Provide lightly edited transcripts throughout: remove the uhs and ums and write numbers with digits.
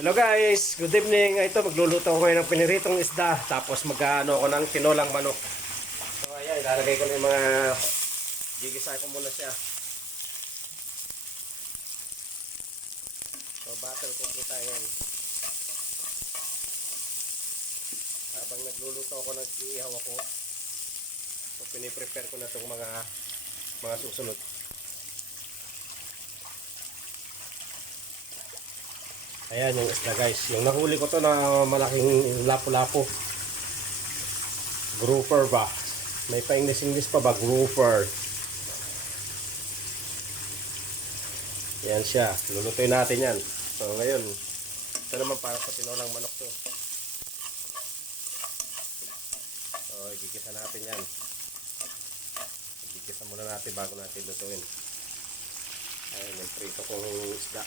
Hello guys, good evening. Ito magluluto ako ngayon ng piniritong isda. Tapos mag-ano ako ng tinolang manok. So ayan, ilalagay ko na yung mga gigisa ko muna siya. So battle ko kita ngayon. Habang nagluluto ako, nag-iihaw ako. So piniprepare ko na itong mga susunod. Ayan yung isda guys. Yung nahuli ko to na malaking lapo-lapo. Grouper ba? May pa-English pa ba? Grouper. Yan siya. Lulutuin natin yan. So ngayon, ito naman para sa tinolang manok to. So igigisa natin yan. Igigisa muna natin bago natin lutuin. Ayan yung prito kong isda.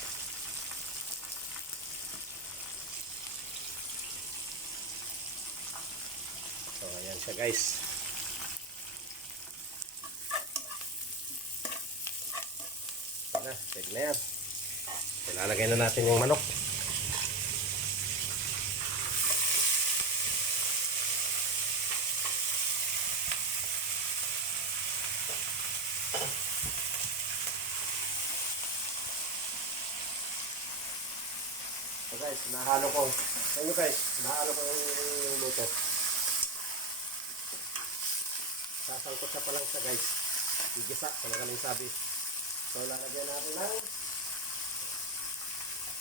So ayan siya guys. Ayan na, check na yan. Ilalagay na natin yung manok. So guys, nahalo ko. Sa inyo guys, nahalo ko yung luto. Sasangkot siya pa lang siya guys. Igisa, kung magaling sabi. So lalagyan natin ng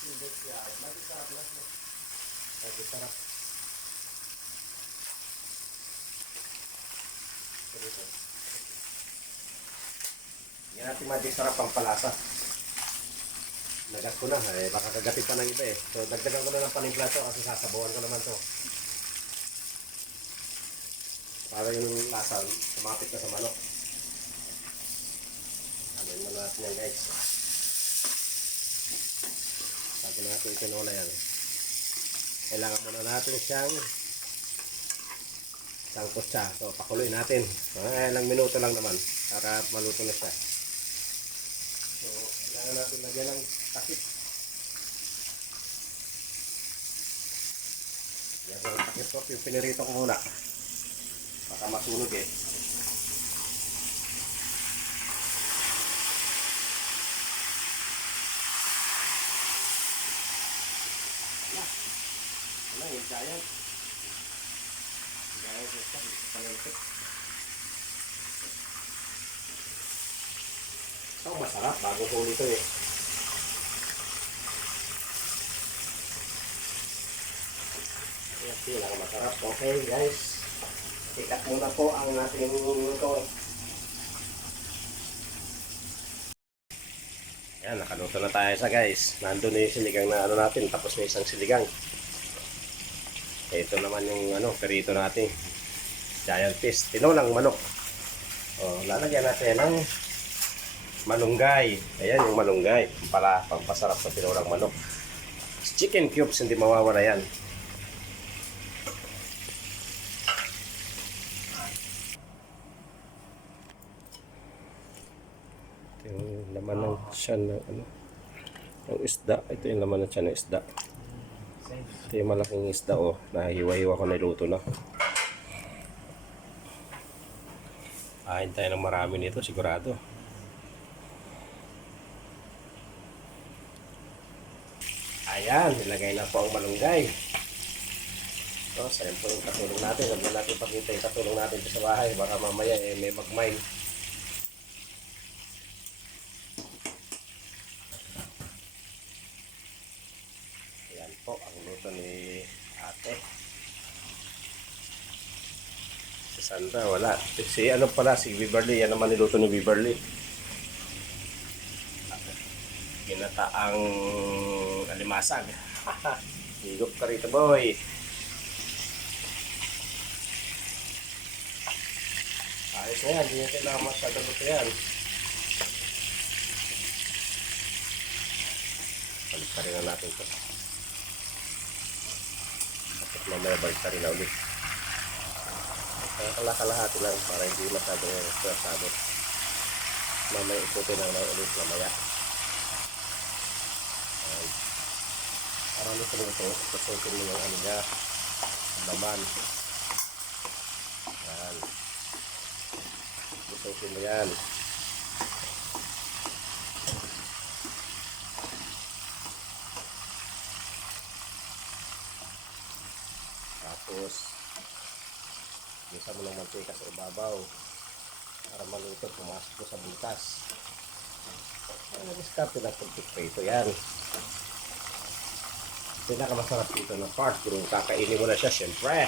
silbit yan. Lagi sarap lang. Lagi sarap. Ito. Yan natin magic sarap ang palasa. Nagat ko na. Baka kagatin pa ng iba eh. So dagdagan ko na ng panimpla to kasi sasabawan ko naman to. Para yung lasa, sumapit na sa manok. Alayin mo natin yan guys. Sabi natin tinola yan. Kailangan muna natin siyang sangkot siya. So pakuloy natin. Ilang minuto lang naman para maluto na siya. So kailangan natin lagyan ng takip. Yan ang takip ko. Yung pinirito ko muna. Baka masunog eh. Wala yung giant. Giant yung isa. Pangalipit. So masarap. Bago ko ulit ito eh. Yan sila masarap. Okay guys. Ikat muna po ang ating luto. Yan, nakaluto na tayo sa guys. Nandun na yung siligang na ano natin. Tapos may isang siligang. Ito naman yung perito natin. Giant fish. Tinolang manok. O, lalagyan natin ng malunggay. Ayan yung malunggay. Para pampasarap sa tinolang manok. Chicken cubes, hindi mawawala yan. Yung laman ng tiyan ng ng isda. Ito yung laman ng tiyan ng isda. Ito yung malaking isda nahiwa-hiwa ko na iluto na. Kain tayo ng marami nito sigurado. Ayan, nilagay na po ang malunggay. So, sayang po yung katulong natin. Huwag na natin pakita yung katulong natin sa bahay. Baka mamaya may magmay. Po ang luto ni ate. Si Sandra wala. Si si Beverly. Yan naman niluto ni Beverly. Ginataang alimasag. Higop ka rito boy. Ayos na yan. Hindi nyo kailangan masyadong luto yan. Balik pa rin na natin ito. At mamaya balik na rin na ulit. Kalahati lang para hindi masyadong stressado. Mamaya ikutin lang na ulit mamaya. Para nito luto, tutukin mo yung ano niya, ang laman. Yan. Tutukin mo yan. Tapos, isa mo ng mantika sa ibabaw para maluto, pumasok ko sa butas. Nag-discarte ng pagpiprito yan. Pinakamasarap dito na part, kung kakainin mo na siya, syempre.